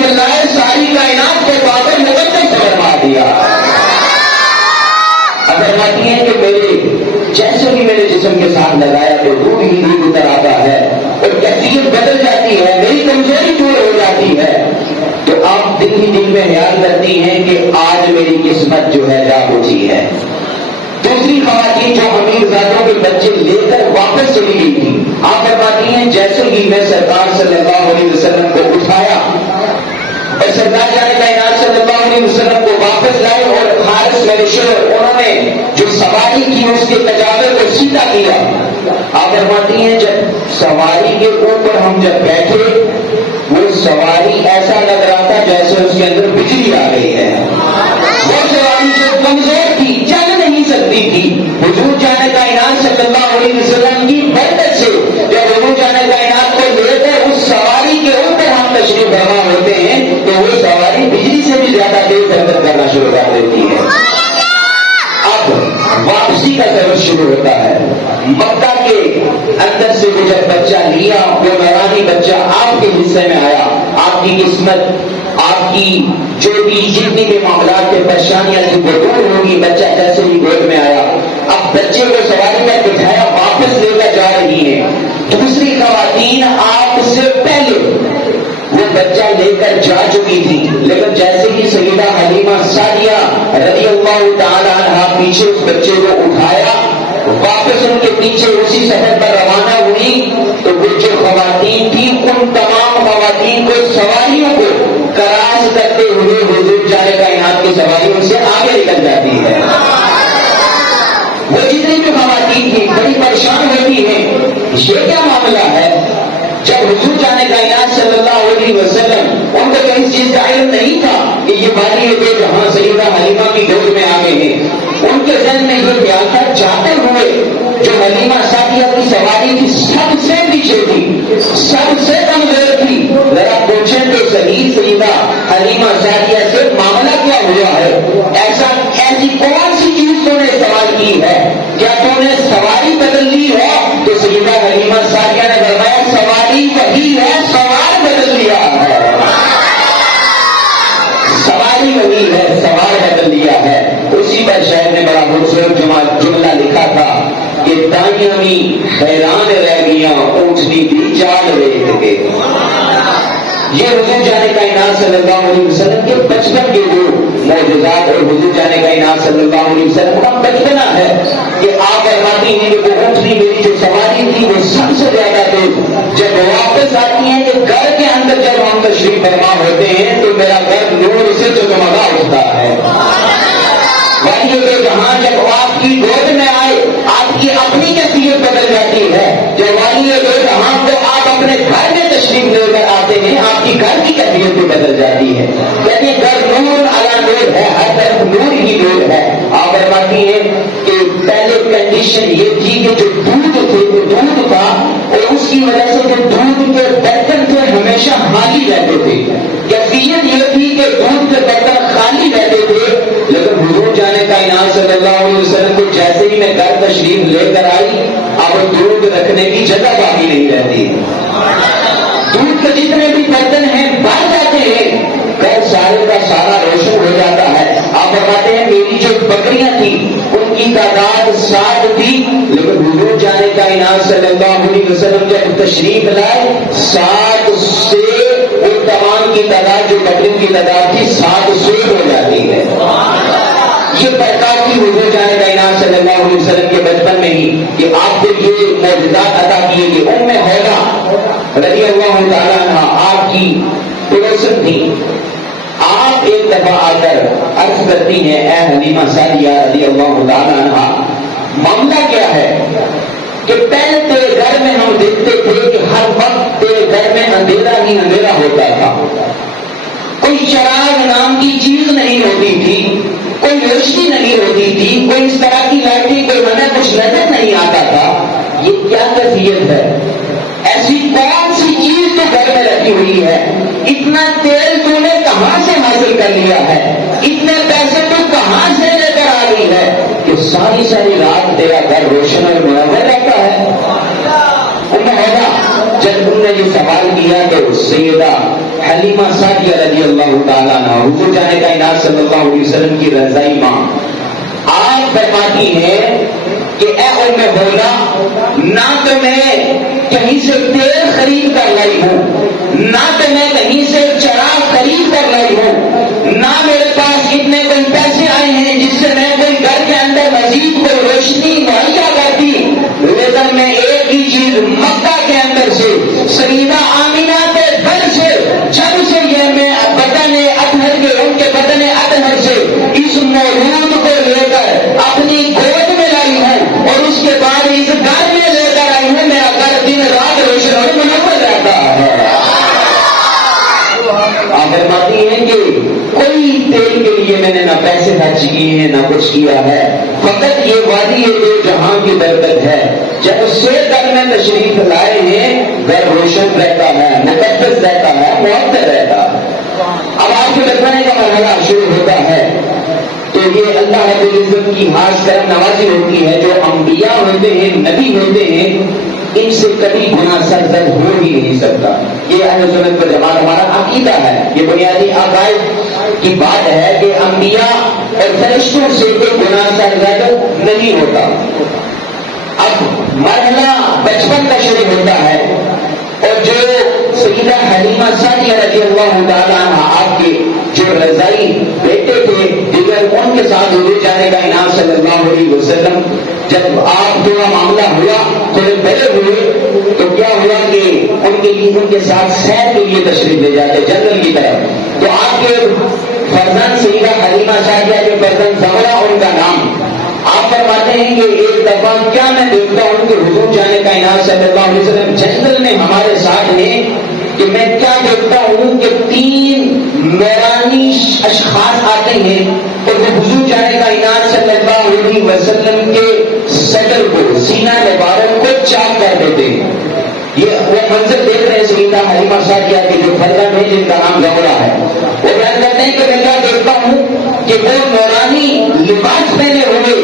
تشریف لائے ساری کائنات کو بابر مقدس فرما دیا. اگر فرماتی ہیں کہ میرے جیسے بھی میرے جسم کے ساتھ لگایا تو دودھ ہی دودھ اتر آتا ہے اور کیفیت بدل جاتی ہے, میری کمزوری دور ہو جاتی ہے. تو آپ دل ہی دل میں خیال کرتی ہیں کہ آج میری قسمت جو ہے جا پہنچی ہے. دوسری خواتین جو امیر زادوں کے بچے لے کر واپس چلی گئی تھی, آپ فرماتی ہیں جیسے ہی میں سرکار صلی اللہ علیہ وسلم کو اٹھایا اور سرکار جانے کائنات صلی اللہ علیہ وسلم کو واپس لائے اور حارث میرے شوہر انہوں نے جو سواری کی اس کے تجاوے کو سیدھا کیا. آپ فرماتی ہیں جب سواری کے اوپر ہم جب بیٹھے وہ سواری ایسا لگ رہا تھا جیسے اس کے اندر بجلی آ گئی ہے. وہ سواری جو کمزور تھی چل نہیں سکتی تھی, حضور جانے کائنات صلی اللہ علیہ وسلم کی برکت سے جب حضور جانے کائنات کو لے کر اس سواری کے اوپر ہم تشریف فرما ہوتے ہیں تو وہ سواری بجلی سے بھی زیادہ تیز حرکت کرنا شروع کر دیتی ہے. اب واپسی کا سفر شروع ہوتا ہے. مکہ کے اندر سے وہ جب بچہ لیا وہ نورانی بچہ آپ کے حصے میں آیا, آپ کی قسمت آپ کی جو بھی جتنی بھی معاملات کے پریشانیاں تھی وہ دور ہوگی. بچہ جیسے ہی گود میں آیا اب بچے کو سواری میں بٹھایا واپس لے کر جا رہی ہے. دوسری خواتین آپ سے پہلے وہ بچہ لے کر جا چکی تھی, لیکن جیسے ہی سیدہ حلیمہ سعدیہ رضی اللہ تعالی عنہا پیچھے اس بچے کو اٹھایا واپس ان کے پیچھے اسی سفر پر روانہ ہوئی تو وہ جو خواتین تھی ان تمام خواتین کو سواریوں کو کراس کرتے ہوئے حضور جانے کائنات کی سواریوں سے آگے نکل جاتی ہے. وہ جتنی بھی خواتین تھی بڑی پریشان ہوتی ہیں یہ کیا معاملہ ہے. جب حضور جانے کائنات صلی اللہ علیہ وسلم ان کو کسی چیز کا علم نہیں تھا کہ یہ والی ہے جہاں سیدہ حلیمہ کی گود میں آ گئے ہیں, ان کے ذہن میں یہ خیال تھا جاتے ہوئے جو حلیمہ سعدیہ کی سواری تھی سب سے پیچھے تھی, سب سے کمزور تھی. ذرا پوچھیں تو صحیح سیدہ حلیمہ سعدیہ سے معاملہ کیا ہوا ہے, ایسی کون سی چیز تو نے سوال کی ہے, کیا تو نے سواری بدل لی ہے؟ تو سیدہ حلیمہ سعدیہ نے فرمایا سواری وہی ہے, سوار بدل لیا ہے. سواری وہی ہے, سوار بدل لیا ہے. اسی پر شاعر نے بڑا خوبصورت جملہ لکھا تھا کہ دائیاں بھی حیران رہ گیا اونٹنی بھی چال دیکھ کے. یہ حضور جانے کائنات صلی اللہ علیہ وسلم کے بچپن کے جو معجزات اور حضور جانے کائنات صلی اللہ علیہ وسلم کا بچپنا ہے کہ آپ فرماتی ہیں کہ وہ اونٹنی میری جو سواری تھی وہ سب سے زیادہ تیز جب واپس آتی ہیں کہ گھر کے اندر جب ہم تشریف فرما ہوتے ہیں تو میرا گھر نور سے جگمگا اٹھتا ہے. جہاں جب آپ کی گود میں آئے آپ کی اپنی کیفیت بدل جاتی ہے. جب والی جہاں کو آپ اپنے گھر میں تشریف لے کر آتے ہیں آپ کی گھر کی کیفیت بھی بدل جاتی ہے. یعنی گھر نور علی نور ہے, ہر طرف نور ہی نور ہے. آپ فرماتی ہیں کہ پہلے کنڈیشن یہ تھی کہ جو دودھ تھے وہ دودھ تھا اور اس کی وجہ سے جو دودھ کے برتن تھے ہمیشہ خالی رہتے تھے. کیفیت یہ تھی کہ دودھ کے برتن خالی رہتے تھے, لیکن حضور جانے کائنات صلی اللہ علیہ وسلم کو جیسے ہی میں گھر تشریف لے کر آئی اب دودھ رکھنے کی جگہ باقی نہیں رہتی. دودھ کے جتنے بھی برتن ہیں بھر جاتے ہیں, گھر سارے کا سارا روشن ہو جاتا ہے. آپ بتاتے ہیں میری جو بکریاں تھیں ان کی تعداد 60 تھی, لیکن حضور جانے کائنات صلی اللہ علیہ وسلم جب تشریف لائے 60 سے ان تمام کی تعداد جو بکریوں کی تعداد تھی 700 ہو جاتی ہے. یہ برکات کی حضور جانے کائنات صلی اللہ علیہ وسلم کے بچپن میں ہی کہ آپ کو یہ معجزات عطا کیے گئے. ام حیرہ رضی اللہ تعالیٰ عنہ آپ کی پڑوسن تھی. آپ ایک دفعہ آ کر عرض کرتی ہیں اے حلیمہ سعدیہ رضی اللہ تعالیٰ عنہ معاملہ کیا ہے کہ پہلے تیرے گھر میں ہم دیکھتے تھے کہ ہر وقت تیرے گھر میں اندھیرا ہی اندھیرا ہوتا تھا, کوئی چراغ نام کی چیز نہیں ہوتی تھی, کوئی روشنی نہیں ہوتی تھی, کوئی اس طرح کی لائٹنگ کوئی منا کچھ نظر نہیں آتا تھا. یہ کیا کیفیت ہے؟ ایسی کون سی چیز تو گھر میں رکھی ہوئی ہے؟ اتنا تیل تو نے کہاں سے حاصل کر لیا ہے؟ اتنے پیسے تو کہاں سے لے کر آ گئی ہے کہ ساری ساری رات تیرا گھر روشن اور منور رہتا ہے؟ جب تم نے یہ سوال کیا تو سیدہ حلیمہ سعدیہ رضی اللہ تعالیٰ عنہ، حضور جان کائنات صلی اللہ علیہ وسلم کی رضائی ماں، آپ فرماتی ہیں کہ اے ام بولا، نہ تو میں کہیں سے تیل خرید کر لائی ہوں، نہ تو میں کہیں سے چراغ خرید کر لائی ہوں، نہ میرے پاس اتنے کوئی پیسے آئے ہیں جس سے میں کوئی گھر کے اندر مزید کوئی روشنی مہیا کرتی، لیکن میں ایک ہی چیز مکہ کے اندر سے سیدہ آمینہ کے گھر سے جب سے یہ میں بدن اطہر کے ان کے بدن اطہر سے اس مولود کو لے کر اپنی گود میں لائی ہوں اور اس کے بعد اس گھر میں لے کر آئی ہوں، میرا گھر دن رات روشن اور منور رہتا ہے۔ آپ فرماتی ہیں کہ کوئی تیل کے لیے میں نے نہ پیسے خرچ کیے ہیں نہ کچھ کیا ہے، فقط یہ وادی دو جہاں کی برکت ہے، جب اس سے گھر میں تشریف لائے ہیں گھر روشن رہتا ہے، مقدس رہتا ہے، معطر رہتا ہے۔ اب آپ کے بتانے کا مرحلہ شروع ہوتا ہے تو یہ اللہ رب العزت کی خاص کرم نوازی ہوتی ہے، جو انبیاء ہوتے ہیں، نبی ہوتے ہیں، ان سے کبھی گناہ سرزد ہو ہی نہیں سکتا۔ یہ اہل سنت والجماعت ہمارا عقیدہ ہے، یہ بنیادی عقائد کی بات ہے کہ انبیاء اور فرشتوں سے کوئی گناہ سرزد نہیں ہوتا۔ اب مرحلہ بچپن کا شروع ہوتا ہے اور جو سیدہ حلیمہ سعدیہ رضی اللہ تعالیٰ عنہ آپ کے جو رضائی بیٹے تھے دیگر، ان کے ساتھ حضور جانے کا انعام صلی اللہ علیہ وسلم جب آپ کا معاملہ ہوا تھوڑے بڑے ہوئے تو کیا ہوا کہ ان کے لیے ان کے ساتھ سیر کے لیے تشریف لے جاتے جنگل کی طرف، تو آپ کے فرزند سیدہ حلیمہ سعدیہ کے فرزند زہرا ان کا نام، آپ فرماتے ہیں کہ ایک دفعہ کیا میں دیکھتا ہوں کہ حضور جانے کا انعام صلی اللہ علیہ وسلم جنگل میں ہمارے ساتھ ہیں کہ میں کیا دیکھتا ہوں کہ 3 نورانی اشخاص آتے ہیں اور وہ حضور جانے کا انعام صلی اللہ علیہ وسلم کے صدر کو، سینہ مبارک کو چاک کر دیتے ہیں۔ یہ وہ منظر دیکھ رہے ہیں سیدہ حلیمہ سعدیہ کے جو فرزند ہیں جن کا نام زہرا ہے، وہ بیان کرتے ہیں کہ میں کیا دیکھتا ہوں کہ وہ نورانی لباس پہنے ہوئے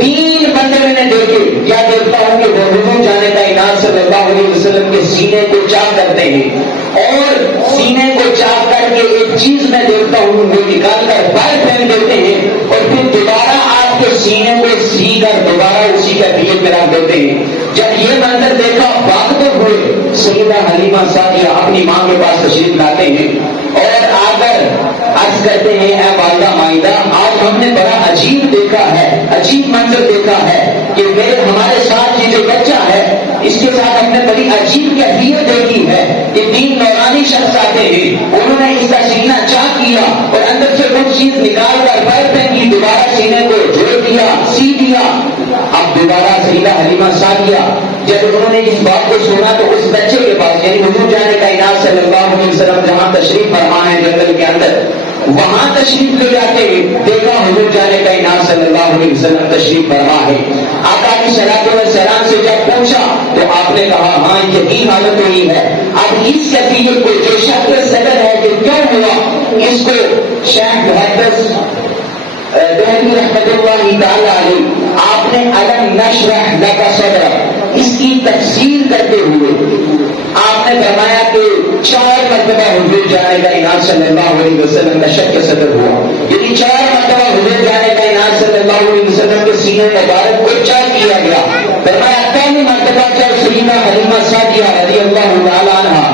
3 بندے میں نے دیکھے، کیا دیکھتا ہوں کہ وہ حضور جانے کا انعام صلی اللہ علیہ وسلم کے سینے کو چاک کرتے ہیں اور سینے کو چاک کر کے ایک چیز میں دیکھتا ہوں وہ نکال کر باہر پہن دیتے ہیں اور پھر دوبارہ آپ کے سینے کو سی کر دوبارہ اسی کا دیے میں رکھ دیتے ہیں۔ جب یہ منظر دیکھا بھاگتے ہوئے سیدہ حلیمہ سعدیہ اپنی ماں کے پاس تشریف لاتے ہیں اور آ کر عرض کرتے ہیں اے والدہ مائدہ، آج ہم نے بڑا عجیب دیکھا ہے، عجیب منظر دیکھا ہے کہ ہمارے ساتھ یہ جو بچہ ہے اس کے ساتھ ہم نے بڑی عجیب کیفیت دیکھی ہے کہ 3 نورانی شخص آتے ہیں، انہوں نے اس کا سینہ چاک کیا اور اندر سے کچھ چیز نکال کر پیر پہن کی دوبارہ سینے کو جوڑ دیا، سی دیا۔ اب دوبارہ سیدہ حلیمہ سعدیہ جب انہوں نے اس بات کو سنا تو اس بچے کے پاس یعنی حضور جانے کا انعام صلی اللہ علیہ وسلم جہاں تشریف فرما ہے جنگل کے اندر وہاں تشریف لے جاتے ہیں، دیکھا حضور جانے کا انعام صلی اللہ علیہ وسلم تشریف فرما ہے۔ آقا کی صلاۃ و سلام سے جب پوچھا تو آپ نے کہا ہاں یہی حالت ہوئی ہے۔ اب اس کیفیت کو جو شخص صدر ہے کہ کیوں ہوا، اس کو شیخ محدث دہلوی رحمۃ اللہ تعالی علیہ آپ نے علم نشرح لک صدرک اس کی تفسیر کرتے ہوئے آپ نے فرمایا کہ 4 مرتبہ حضور جانے کا انعام صلی اللہ علیہ وسلم کا شک صدر ہوا، یعنی 4 مرتبہ حضور جانے کا انعام صلی اللہ علیہ وسلم کے سینے مبارک کو چاک کیا گیا۔ فرمایا پہلی مرتبہ جب سیدہ حلیمہ سعدیہ رضی اللہ تعالی عنہا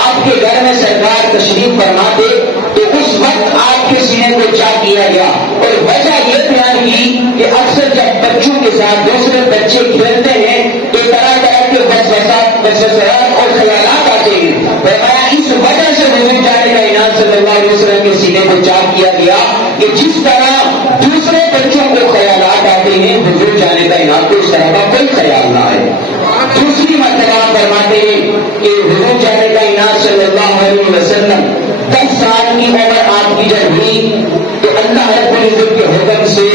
آپ کے گھر میں سرکار تشریف فرماتے تو اس وقت آپ کے سینے کو چاک کیا گیا اور وجہ یہ بیان کی کہ اکثر جب بچوں کے ساتھ دوسرے بچے کھیلتے ہیں تو طرح طرح کے وسوسات اور خیالات آتے ہیں۔ فرمایا اس وجہ سے حضور جانے کا انعام صلی اللہ علیہ وسلم کے سینے کو چاک کیا گیا کہ جس طرح دوسرے بچوں کو خیالات آتے ہیں حضور جانے کا انعام کو اس طرح کا کوئی خیال نہ آئے۔ دوسری مرتبہ فرماتے ہیں کہ حضور جانے کا انعام صلی اللہ علیہ وسلم 10 سال کی عمر آپ کی جب ہوئی تو اللہ رب العزت کے حکم سے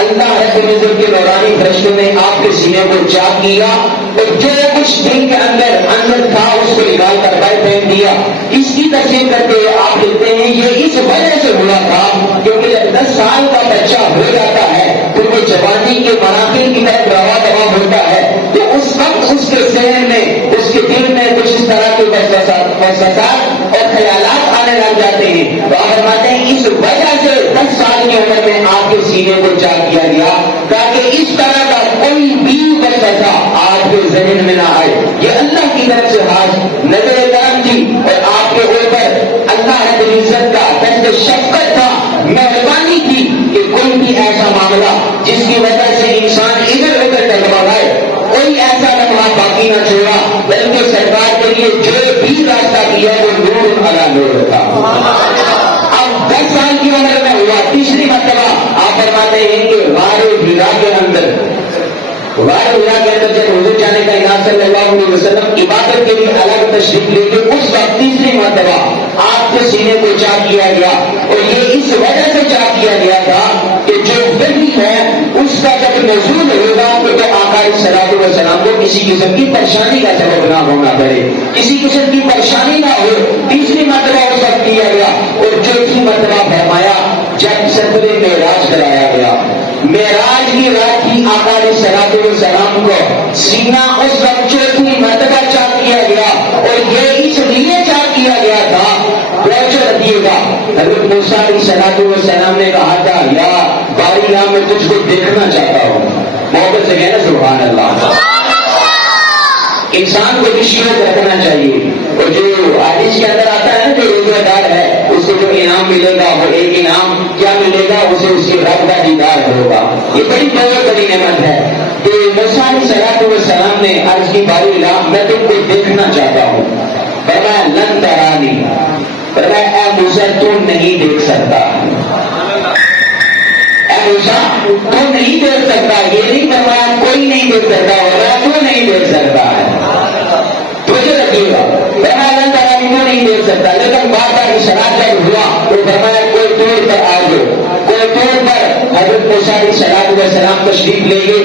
اللہ رب العزت کے نورانی فرشتوں نے آپ کے سینے کو چاک کیا اور جو کچھ دل کے اندر تھا اس کو نکال کر باہر پھینک دیا۔ اس کی تفسیر کرتے ہوئے آپ کہتے ہیں یہ اس وجہ سے ہوا تھا کیونکہ جب 10 سال کا بچہ ہو جاتا ہے تو وہ جوانی کے مراحل کی طرف روا دوا ہوتا ہے تو اس وقت اس کے ذہن میں اس کے دل میں کچھ اس طرح کے وسوسات اور خیالات تو آپ فرماتے ہیں اس وجہ سے 10 سال کی عمر میں آپ کے سینے کو چاک کیا گیا تاکہ اس طرح کا کوئی بھی وسوسہ آپ کے ذہن میں نہ آئے. یہ اللہ کی طرف سے خاص نظر کرم تھی اور آپ کے اوپر اللہ رب العزت کا دست شفقت تھا, مہربانی تھی کہ کوئی بھی ایسا معاملہ جس کی وجہ سے انسان ادھر ادھر ڈگمگائے, کوئی ایسا لمحہ باقی نہ چھوڑا, بلکہ سرکار کے لیے جو بھی راستہ کیا وہ نور علی نور تھا. اب 10 سال کی عمر میں ہوا تیسری مرتبہ آپ فرماتے ہیں کہ غار ہرا کے اندر جب حضور جانے کا انعام صلی اللہ علیہ وسلم عبادت کے لیے الگ تشریف لے کے اس وقت تیسری مرتبہ آپ کے سینے کو چاک کیا گیا, اور یہ اس وجہ سے چاک کیا گیا تھا کہ جو وحی ہے اس کا جب نزول ہوگا تو آقا صلی اللہ علیہ وسلم کو کسی قسم کی پریشانی کا سبب نہ ہونا پڑے, کسی قسم کی پریشانی نہ ہو. تیسری مرتبہ اس وقت کیا گیا, اور چوتھی مرتبہ فرمایا جب سفر معراج کرایا گیا, معراج کی رات کی آقا علیہ السلام کو سینہ اس وقت چوتھی مرتبہ چاک کیا گیا, اور یہ اس لیے چاک کیا گیا تھا. رکھیے گا, حضرت موسیٰ علیہ السلام نے کہا تھا یا باری اللہ میں تجھ کو دیکھنا چاہتا ہوں. محبت سے کہنا سبحان اللہ. انسان کو نشیت رکھنا چاہیے, اور جو حدیث کے اندر آتا ہے نا جو روزہ دار ہے اس کو جو انعام ملے گا وہ ایک انعام کیا ملے گا, اسے اس کے رب کا دیدار ہوگا. یہ بڑی بہت بڑی نعمت ہے کہ موسیٰ علیہ السلام نے عرض کی باری اللہ میں تم کو دیکھنا چاہتا ہوں. فرمایا لن ترانی, فرمایا اے موسیٰ تو نہیں دیکھ سکتا, اے موسیٰ تو نہیں دیکھ سکتا. یہ نہیں فرمایا کوئی نہیں دیکھ سکتا ہوگا, تو نہیں دیکھ سکتا ہے. توجہ رکھیے گا, فرمایا لن ترانی تو نہیں دیکھ سکتا, لیکن بات کا اشارہ جب ہوا تو فرمایا کوئی طور پر آ جاؤ. کوئی طور پر حضرت موسیٰ علیہ السلام تشریف لے گئے,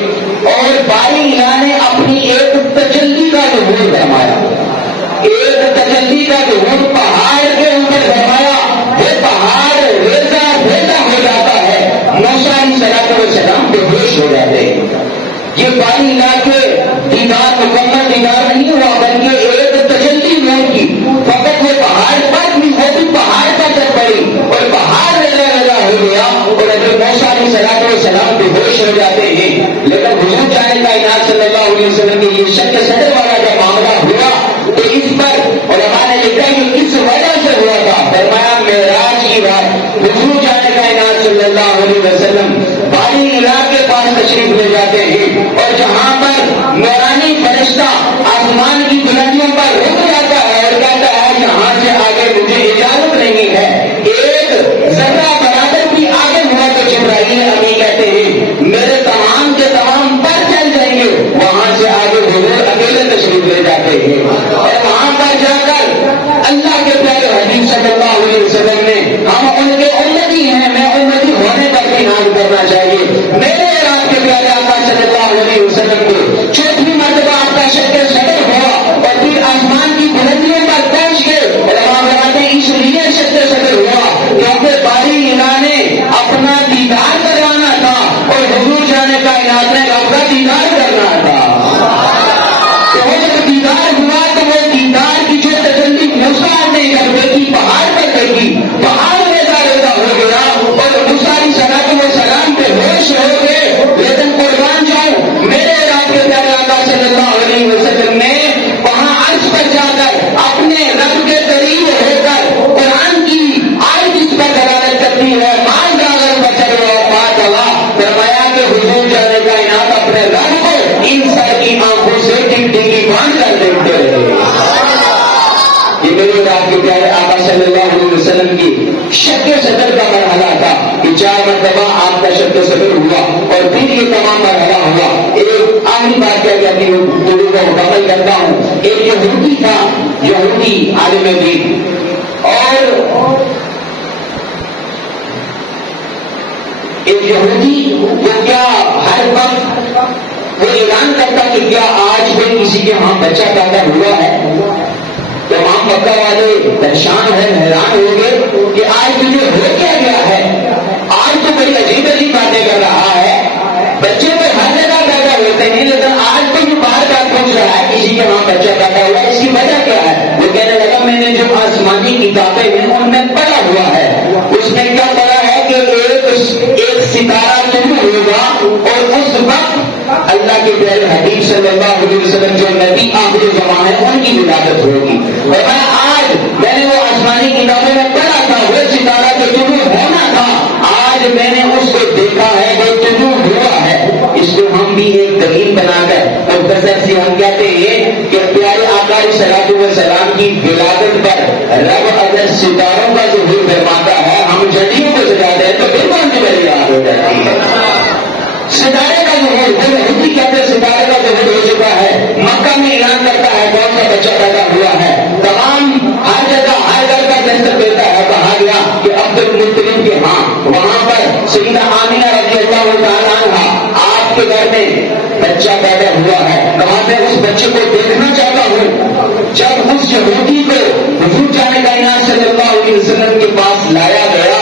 اور باری اللہ نے اپنی ایک تجلی کا ظہور فرمایا, ایک تجلی کا ظہور پہاڑ کے اوپر فرمایا. وہ پہاڑ ریزہ ریزہ ہو جاتا ہے, موسیٰ علیہ السلام بے ہوش ہو جاتے ہیں. یہ باری اللہ کے دیدار مکمل دیدار نہیں ہوا بلکہ ایک تجلی نور کی, فقط وہ پہاڑ پر بھی وہ بھی پہاڑ پر چل پڑی اور پہاڑ ریزہ ریزہ ہو گیا, اور حضرت موسیٰ علیہ السلام بے ہوش ہو جاتے ہیں. لیکن حضور جانے کا انعام صلی اللہ علیہ وسلم کے یہ شک صدر والا جب معاملہ ہوا تو اس پر علماء نے لکھا کہ کس وجہ سے ہوا تھا. فرمایا معراج کی رات حضور جانے کا انعام صلی اللہ علیہ وسلم باری اللہ کے پاس تشریف لے جاتے ہیں, اور جہاں پر نورانی فرشتہ آسمان کی بلندیوں پر رک جاتا ہے اور کہتا ہے یہاں سے آگے مجھے اجازت نہیں ہے, ایک ذرہ برابر بھی آگے ہوا تو جبرائیل امین کہتے ہیں میرے تمام کے تمام پر چل جائیں گے. وہاں سے آگے حضور اکیلے تشریف لے جاتے ہیں, اور وہاں پر جا کر اللہ کے پیارے حبیب صلی اللہ علیہ وسلم نے ہم ان کے امتی ہیں, میں امتی ہونے پر بھی نام کرنا چاہیے. میرے آپ کے پیارے آقا صلی اللہ علیہ وسلم کو چوتھی مرتبہ آپ کا شکل صدر ہوا, اور پھر آسمان کی بلندیوں پر پہنچ گئے. علماء بتاتے ہیں اس لیے شکل صدر ہوا کیونکہ باری اللہ نے اپنا دیدار کروانا تھا, اور حضور جانے کا انعام نے اپنا دیدار کرنا تھا. تو وہ جب دیدار ہوا تو وہ دیدار کی جو تجلی موسیٰ نے کرنے کی پہاڑ پر کر دی, پہاڑ ریزہ ریزہ ہو گیا, اور موسیٰ علیہ السلام پہ ہوش ہو گئے. لیکن قربان جاؤں میرے رب کے پیارے آقا صلی اللہ علیہ وسلم نے وہاں عرش پر جا کر اپنے رب کے قریب ہو کر قرآن کی آیت اس پر دلالت کرتی ہے, مال ڈالر بچر ہوا بات ہوا. فرمایا کہ حضور جانے کا انعام اپنے رب کو ان سر کی آنکھوں سے ٹک ٹکی باندھ کر دیکھتے رہے. یہ میرے رب کے پیارے آقا صلی اللہ علیہ وسلم کی شک صدر کا مرحلہ تھا کہ 4 مرتبہ آپ کا شک صدر ہوا, اور پھر یہ تمام مرحلہ ہوا. ایک آخری بات کیا کہ اپنی گفتگو کو مکمل کرتا ہوں. ایک یہودی تھا, یہودی عالم دین, اور ایک یہودی وہ کیا ہر وقت وہ اعلان کرتا کہ کیا آج کوئی کسی کے وہاں بچہ پیدا ہوا ہے. تمام مکہ والے پریشان ہیں, حیران ہو گئے کہ آج تجھے ہو کیا گیا ہے, آج تو بڑی عجیب عجیب باتیں کر رہا ہے. بچے تو ہر جگہ پیدا ہوتے ہیں لیکن آج تو جو بار بار پوچھ رہا ہے کسی کے وہاں بچہ پیدا ہوا ہے, اس کی وجہ کیا ہے. وہ کہنے لگا میں نے جو آسمانی کتابیں ہیں ان میں پڑھا ہوا ہے. اس میں کیا پڑھا ہے کہ ایک ستارہ طلوع ہوگا اور اس وقت اللہ کے پیارے حبیب صلی اللہ علیہ وسلم جو نبی آخر زمان ہے ان کی ولادت ہوگی. اور میں نے وہ آسمانی کتابوں میں پڑھا تھا وہ ستارہ جو طلوع ہونا تھا آج میں نے اس کو دیکھا ہے وہ طلوع ہوا ہے. اس کو ہم بھی ایک دلیل بنا کر مختصر سی ہم کہتے ہیں کہ پیارے آقا صلی اللہ علیہ وسلم کی ولادت پر رب اگر ستاروں کا ظہور فرماتا ہے ہم جھنڈیوں کو سجاتے ہیں تو پھر کون سی بڑی یاد ہو جاتی ہے. ستارے کا ظہور خود کہتے ہیں ستارے کا ظہور ہو چکا ہے. مکہ میں اعلان کرتا ہے کون سا بچہ پیدا ہوا ہے. تمام ہر جگہ ہر گھر کا دستک دیتا ہے. کہا گیا کہ عبد المطلب کے ہاں وہاں پر سیدہ آمینہ رضی اللہ تعالیٰ عنہا آپ کے گھر میں بچہ پیدا ہوا ہے. کہاں میں اس بچے کو دیکھنا چاہتا ہوں. جب اس یہودی کو حضور جانے کائنات صلی اللہ علیہ وسلم کے پاس لایا گیا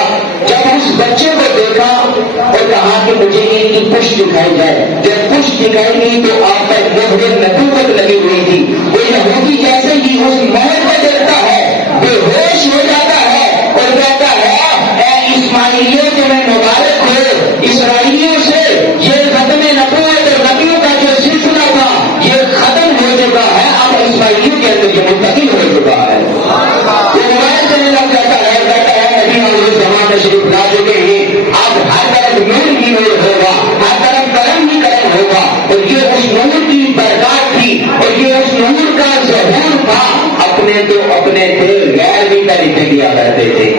جب اس بچے کو دیکھا اور کہا کہ مجھے ان کی پشت دکھائی جائے. جب پشت دکھائی گئی تو آپ پر مہر نبوت لگی ہوئی تھی. وہ یہودی جیسے ہی اس مہر کو دیکھتا ہے بے ہوش ہو جاتا ہے اور کہتا ہے اے اسماعیلیوں کے میں مبارک ہو اسرائیلیوں سے یہ ختم نبوت اور نبیوں کا جو سلسلہ تھا یہ ختم ہو چکا ہے. اب اسرائیلیوں کے اندر یہ منتقل ہو چکا ہے. وہ موبائل سے لگ جاتا ہے کہتا ہے نبی ہم اس زمان تشریف لا چکے ہیں. اب ہر طرف نور ہی نور ہوگا ہر طرف کرم ہی کرم ہوگا. اور یہ اس نور کی برکات تھی اور یہ اس نور کا ظہور تھا. اپنے تو اپنے تھے غیر بھی طریقے کیا کرتے تھے.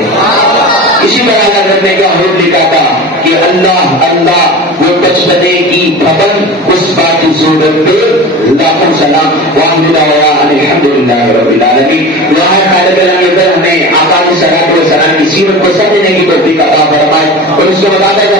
اسی طرح حضرت نے کیا حکم لکھا تھا کہ اللہ اللہ وہ بچپنے کی پابند اس بات کی صورت پہ لاکھوں سلام وحمد الحمدللہ رب العالمین. وہاں طالب علم ہمیں آقا صلی اللہ علیہ وسلم کی سیرت کو سمجھنے کی توفیق عطا فرمائے اور اس کو بتاتا ہے